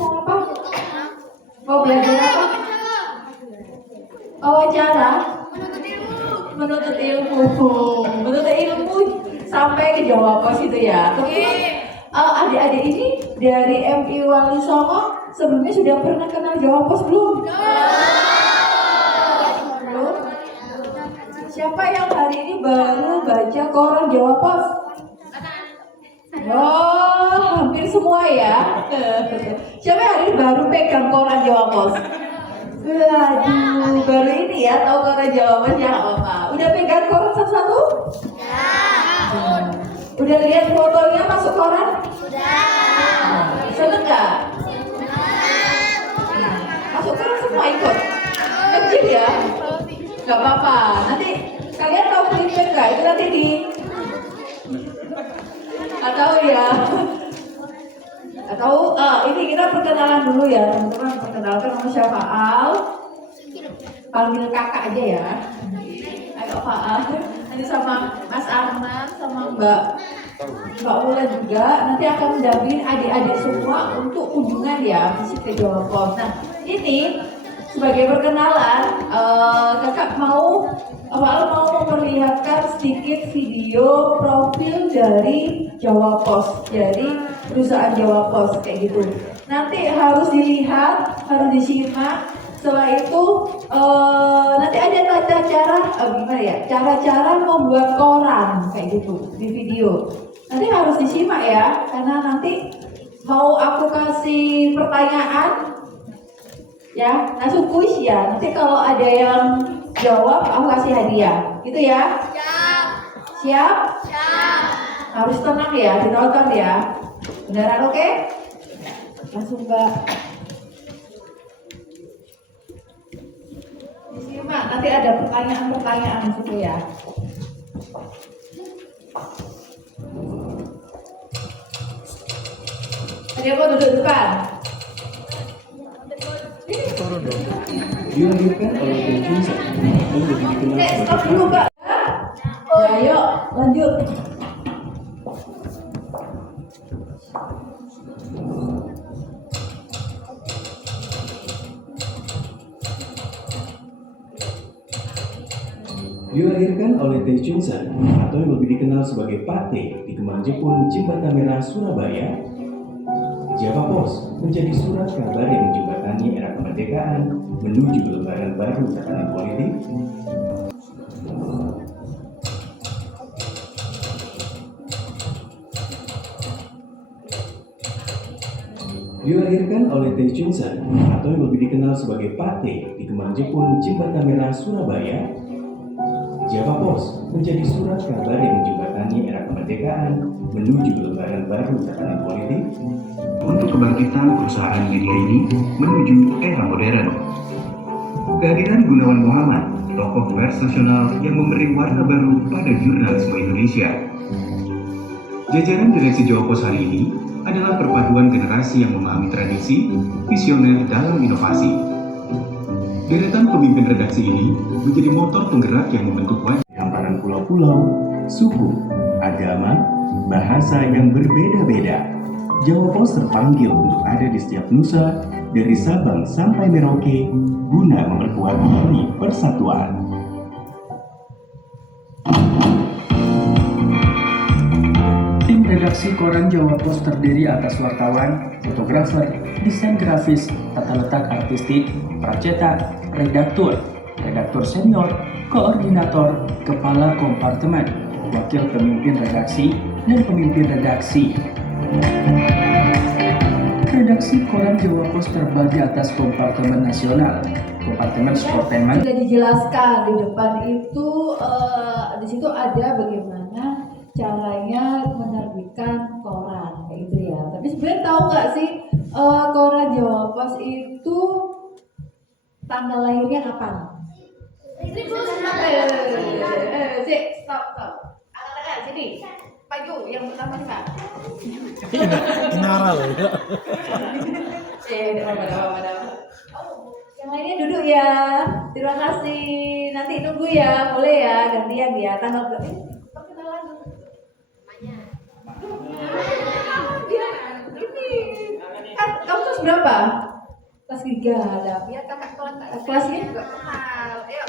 mau apa? Mau belajar apa? Wawancara? Menuntut ilmu. Menuntut ilmu sampai ke Jawa Pos itu ya. Adik-adik ini dari MI Wali Songo sebelumnya sudah pernah kenal Jawa Pos belum? Belum? Siapa yang hari ini baru baca koran Jawa Pos? Oh, hampir semua ya. Siapa yang hari ini baru pegang koran Jawa Pos? Waduh, baru ini ya tahu koran Jawa Pos ya apa? Udah pegang koran satu-satu? Udah lihat fotonya masuk koran? Seneng nggak? Masuk koran semua ikut? Kecil ya? Gak apa-apa. Nanti kalian tahu klipnya nggak? Itu nanti di atau ya? Atau ini kita perkenalan dulu ya teman-teman. Perkenalkan nama saya Faal. Panggil kakak aja ya. Ayo Faal. Nanti sama Mas Arman sama Mbak Ula juga nanti akan mendampingi adik-adik semua untuk kunjungan ya visit ke Jawa Pos. Nah ini sebagai perkenalan kakak mau memperlihatkan sedikit video profil dari Jawa Pos, dari perusahaan Jawa Pos kayak gitu. Nanti harus dilihat, harus disimak. Setelah itu nanti ada cara membuat koran kayak gitu di video. Nanti harus disimak ya, karena nanti mau aku kasih pertanyaan ya, langsung kuis ya. Nanti kalau ada yang jawab aku kasih hadiah, gitu ya. Siap? Harus tenang ya, ditonton ya. Beneran oke? Langsung Mbak. Disimak, nanti ada pertanyaan-pertanyaan di situ ya. Ada yang mau duduk depan? Dilahirkan oleh Confucius dan lebih dikenal Stop dulu Mbak. Ayo lanjut. Dilahirkan oleh Teh Chung San atau yang lebih dikenal sebagai Pak Teh di Kemang Jepun, Jembatan Merah, Surabaya. Java Pos menjadi surat kabar yang menjembatani era kemerdekaan menuju lembaran baru tatanan politik. Dilahirkan oleh Teh Chung San atau yang lebih dikenal sebagai Pak Teh di Kemang Jepun, Jembatan Merah, Surabaya. Java Pos menjadi surat kabar yang menjembatani era kemerdekaan menuju lembaran baru tatanan politik untuk kebangkitan perusahaan media ini menuju era modern. Kehadiran Gunawan Muhammad, tokoh pers nasional yang memberi warna baru pada jurnalisme Indonesia. Jajaran direksi Jawa Pos hari ini adalah perpaduan generasi yang memahami tradisi, visioner dalam inovasi. Deretan pemimpin redaksi ini menjadi motor penggerak yang membentuk wajah hamparan pulau-pulau, suku, agama, bahasa yang berbeda-beda. Jawa Pos terpanggil untuk ada di setiap nusa, dari Sabang sampai Merauke, guna memperkuat tali persatuan. Tim redaksi koran Jawa Pos terdiri atas wartawan, fotografer, desain grafis, tata letak artistik, pracetak, redaktur senior, koordinator, kepala kompartemen, wakil pemimpin redaksi, dan pemimpin redaksi. Redaksi koran Jawa Pos terbagi atas kompartemen nasional, kompartemen sportainment. Sudah dijelaskan di depan itu, di situ ada bagaimana caranya menerbitkan koran kayak gitu ya. Tapi sebenarnya tahu nggak sih koran Jawa Pos itu tanggal lahirnya kapan? Stop. Angkat sini. Maju, yang pertama nih Pak. Nyara loh ya. Yang lainnya duduk ya. Terima kasih. Nanti tunggu ya, boleh ya, gantian ya. Tanggal berapa? Perkenalan dulu. Namanya. Ini kan kamu tuh berapa? Kelas 3. Ada biar kakak kelasnya juga kenal. Ayo.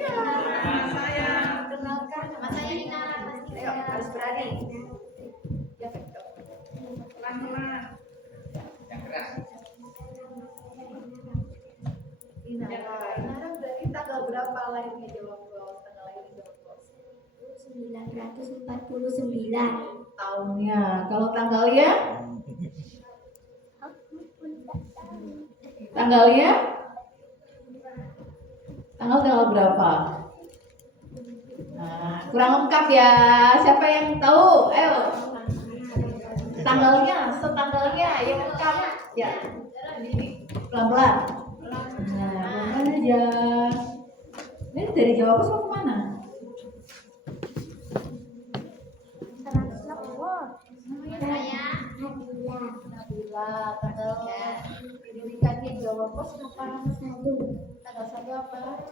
Ya, saya kenalkan nama saya Nina. Ayo, harus berani. Ya, betul. Pelan-pelan. Yang keras. Inara berarti tanggal berapa lahirnya Jawa Bos? Tanggal lahirnya Jawa Bos? 1949. Tahunnya. Kalau tanggalnya? Tanggalnya? Tanggal berapa? Nah, kurang lengkap ya. Siapa yang tahu? Ayo. Setanggalnya yang lengkap. Ya. Pelan-pelan. Nah, pelan aja. Ini dari Jawa Bos mau kemana? Nabila, tanggalnya didirikannya Jawa Pos kapan? Tanggal 1 apa?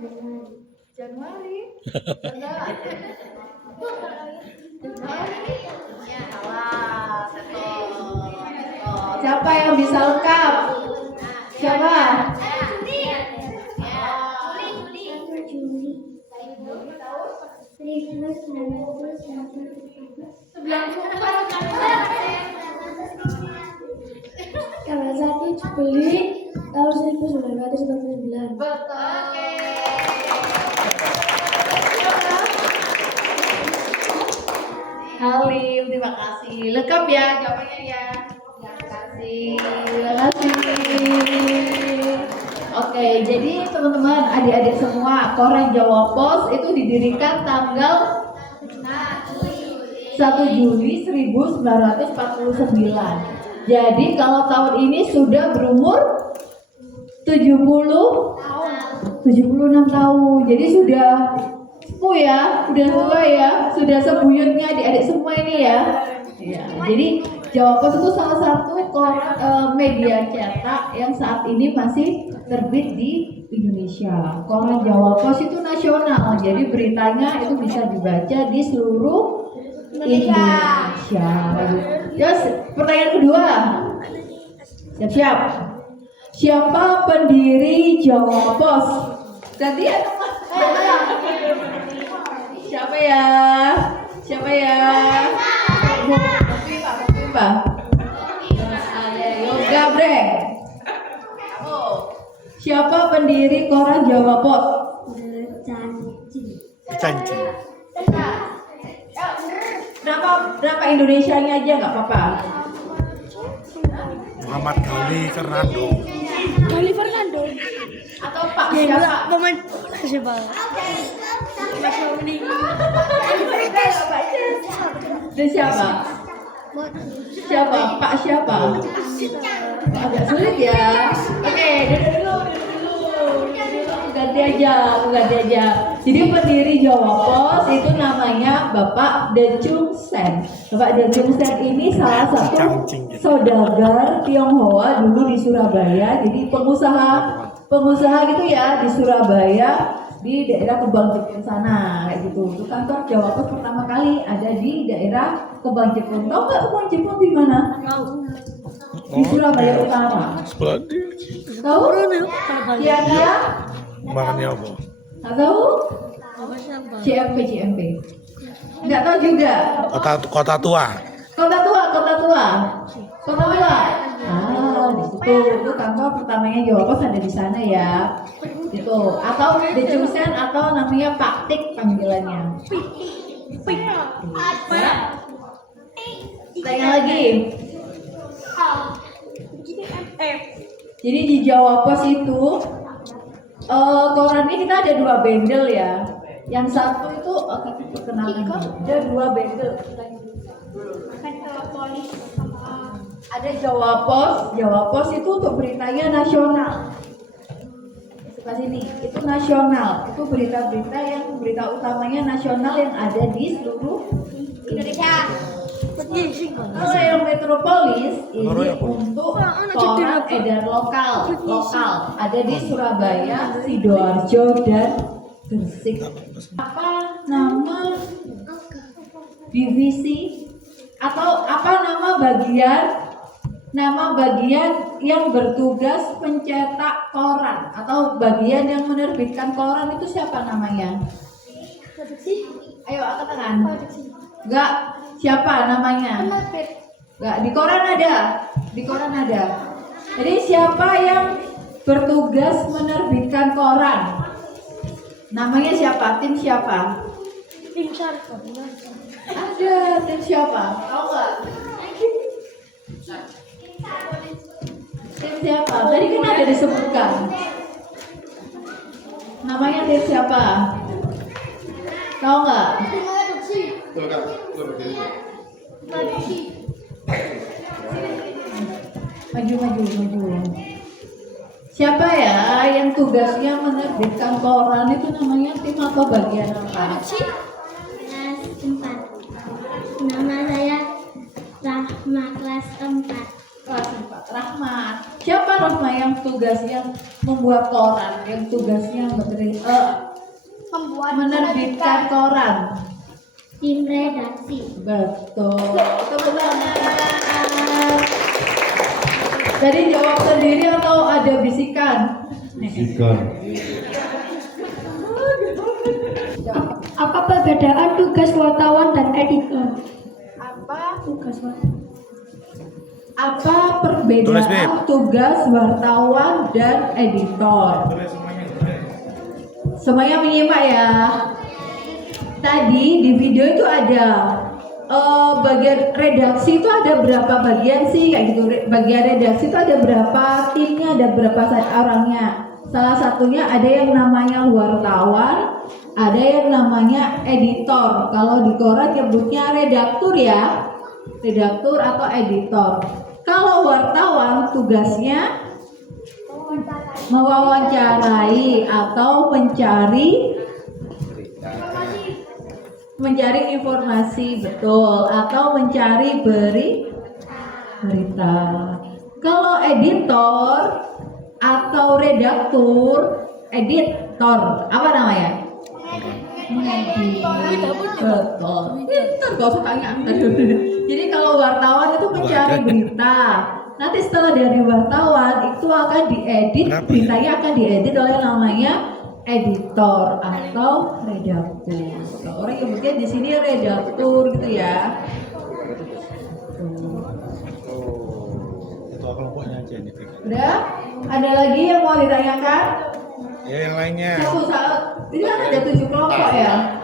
Januari. Enggak. Januari. Ya, salah. Betul. Siapa yang bisa lengkap? Siapa? Kalau saat ini Juli tahun 1949. Betul. Halim, terima kasih. Lengkap ya jawabannya ya. Terima kasih. Oke, jadi teman-teman, adik-adik semua, Koran Jawa Pos itu didirikan tanggal 1 Juli 1949. Jadi kalau tahun ini sudah berumur 76 tahun. Jadi sudah sepuh ya, sudah tua ya, sudah sebuyutnya adik-adik semua ini ya. Ya, jadi Jawa Pos itu salah satu koran media cetak yang saat ini masih terbit di Indonesia. Koran Jawa Pos itu nasional, jadi beritanya itu bisa dibaca di seluruh Indonesia. Yes, pertanyaan kedua. Siap-siap. Siapa pendiri Jawa Pos? Ganti ya. Siapa ya? Siapa ya? Pak. Yoga Bre. Siapa pendiri Koran Jawa Pos? Janji. Berapa Indonesianya aja nggak apa-apa. Muhammad Gali Fernando. Gali Fernando. Atau Pak siapa? Pemain siapa? Dan siapa? Siapa? Pak siapa? Agak sulit ya. Oke, dulu. Ganti aja. Jadi pendiri Jawa Pos itu namanya Bapak Dechung Sen. Bapak Dechung Sen ini salah satu saudagar Tionghoa dulu di Surabaya. Jadi pengusaha gitu ya di Surabaya, di daerah Kebang Jepun sana kayak gitu. Itu kantor Jawa Pos pertama kali ada di daerah Kebang Jepun. Tahu nggak Kebang Jepun di mana? Di Surabaya Utara. Tahu? Kira-kira? Makanya apa? Nggak tahu? CMP. Nggak tahu juga. Kota tua. Kota tua. Di situ itu kantor pertamanya Jawa Pos ada di sana ya. Itu atau Dechung Sen atau namanya Pak Tik panggilannya. Tanya lagi. Jadi di Jawa Pos itu korannya kita ada 2 bendel ya. Yang satu itu perkenalan. Ada 2 bendel. Ada Jawa Pos itu untuk beritanya nasional. Sebelah sini, itu nasional. Itu berita utamanya nasional yang ada di seluruh Indonesia. Kalau yang metropolis ini untuk koran edar lokal, ada di Surabaya, Sidoarjo dan Gresik. Apa nama divisi atau apa nama bagian nama bagian yang bertugas mencetak koran atau bagian yang menerbitkan koran itu siapa namanya? Produksi. Ayo angkat tangan. Produksi. Enggak, siapa namanya? Penerbit. Enggak, di koran ada. Di koran ada. Jadi siapa yang bertugas menerbitkan koran? Namanya siapa? Tim siapa? Tim SAR. Ada, tim siapa? Tahu nggak? Tim siapa? Tadi kan ada disebutkan. Namanya tim siapa? Tahu nggak? Tim produksi. Produksi. Maju. Siapa ya yang tugasnya menerbitkan koran itu namanya tim atau bagian apa? Produksi. Kelas 4. Nama saya Rahma, kelas 4. Kelas 4. Rahmat. Siapa Rahma yang tugasnya membuat koran, yang tugasnya menerbitkan koran? Tim redaksi. Betul. Tepuk tangan. Jadi jawab sendiri atau ada bisikan? Apa perbedaan tugas wartawan dan editor? Apa Tugas wartawan. apa Tulis, Beb. perbedaan tugas wartawan dan editor? Semuanya menyimak ya. Tadi di video itu ada bagian redaksi itu ada berapa bagian sih kayak gitu. Bagian redaksi itu ada berapa timnya, ada berapa orangnya. Salah satunya ada yang namanya wartawan, ada yang namanya editor. Kalau di koran nyebutnya redaktur ya, redaktur atau editor. Kalau wartawan tugasnya mewawancarai atau mencari informasi, betul, atau mencari berita. Kalau editor atau redaktur, editor apa namanya? Betul. Pintar, gak usah tanya. Jadi kalau wartawan itu mencari berita. Nanti setelah dari wartawan itu akan diedit, beritanya akan diedit oleh namanya editor atau redaktur. Nah, orang yang mungkin di sini redaktur gitu ya. Ketua kelompoknya aja nih. Udah? Ada lagi yang mau ditanyakan? Ya yang lainnya. Ini kan ada 7 kelompok ya.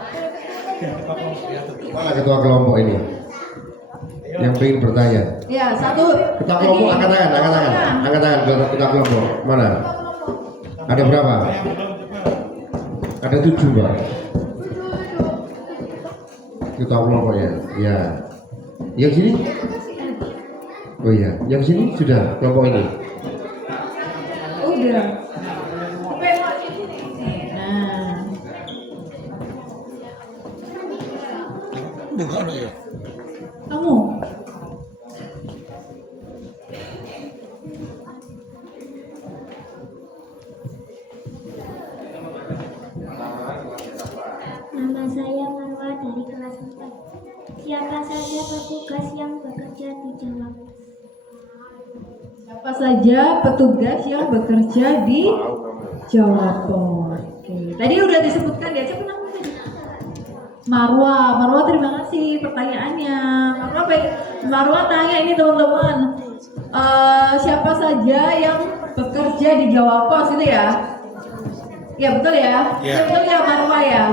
Mana ketua kelompok ini? Yang ingin bertanya. Ya, satu. Ketua kelompok angkat tangan, ketua kelompok. Mana? Ada berapa? Ada 7, Pak. Ketua kelompoknya. Ya. Yang sini? Oh iya, yang sini sudah kelompok ini. Udah. Nah. Bukan ya. Kamu. Nama saya Marwa dari kelas 4. Siapa saja petugas yang bekerja di Jawa? Siapa saja petugas yang bekerja di Jawa Pos? Oke. Tadi udah disebutkan ya, siapa namanya tadi? Marwa, terima kasih pertanyaannya. Marwa tanya ini teman-teman, siapa saja yang bekerja di Jawa Pos itu ya? Ya betul ya? Ya. Betul ya Marwa ya?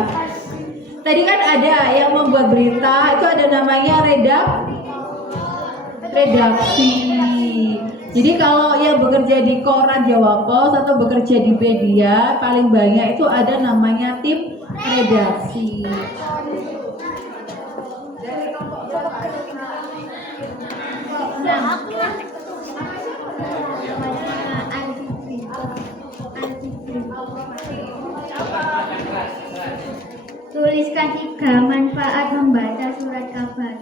Tadi kan ada yang membuat berita, itu ada namanya redaksi. Jadi kalau yang bekerja di koran Jawa Pos atau bekerja di media, paling banyak itu ada namanya tim redaksi. Tuliskan 3 manfaat membaca surat kabar.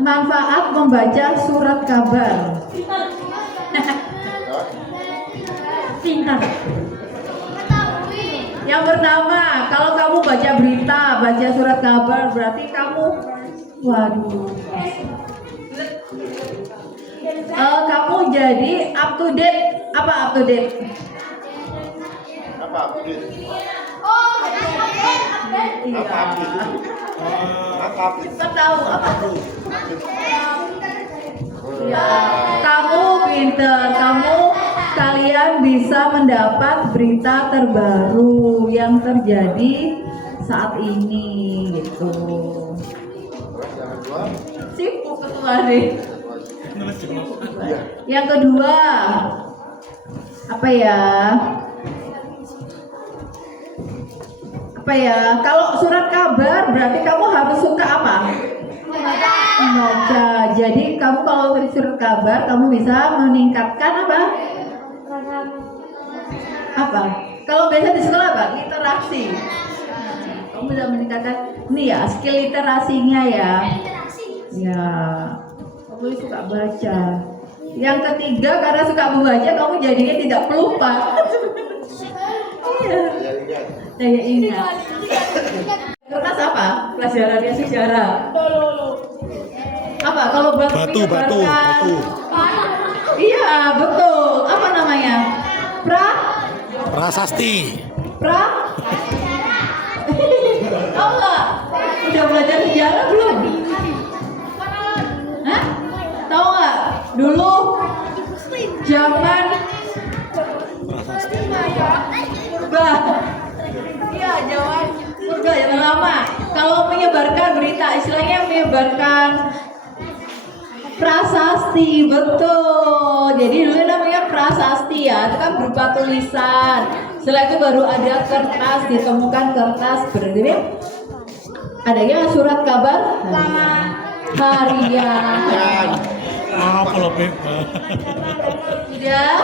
Manfaat membaca surat kabar. Pintar. Yang pertama, Kalau kamu baca berita, baca surat kabar, berarti kamu, waduh. Kamu jadi up to date. Apa up to date? Apa update? Iya. Apa update? Cepat tahu apa tuh? Ya, kamu pinter, kalian bisa mendapat berita terbaru yang terjadi saat ini gitu. Sibuk ketua deh. Yang kedua, apa ya? Kalau surat kabar berarti kamu harus suka apa? Membaca. Jadi kamu kalau tulis surat kabar kamu bisa meningkatkan apa? Kalau biasa di sekolah apa? Literasi. Kamu bisa meningkatkan nih ya skill literasinya ya. Ya. Kamu suka baca. Yang ketiga karena suka membaca kamu jadinya tidak pelupa. Iya. Daya ingat. Kertas apa? Pelajarannya sejarah. Apa? Kalau buat Batu. Iya, betul. Apa namanya? Prasasti. Tahu nggak? Udah belajar sejarah belum? Hah? Tahu nggak? Dulu zaman purba. Iya, zaman purba zaman lama. Kalau menyebarkan berita, istilahnya menyebarkan prasasti, betul. Jadi dulu namanya prasasti ya, itu kan berupa tulisan. Setelah itu baru ada kertas, ditemukan kertas berdiri. Adanya surat kabar harian. Apa loh, Beb? Sudah?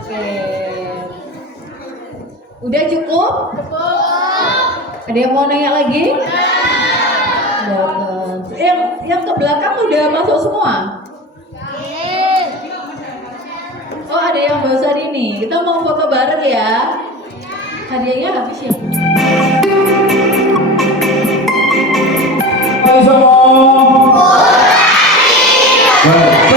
Oke. Udah cukup? Ada yang mau nanya lagi? Yang ke belakang udah masuk semua? Oh, ada yang bosan ini. Kita mau foto bareng ya. Hadiahnya habis ya. Baik.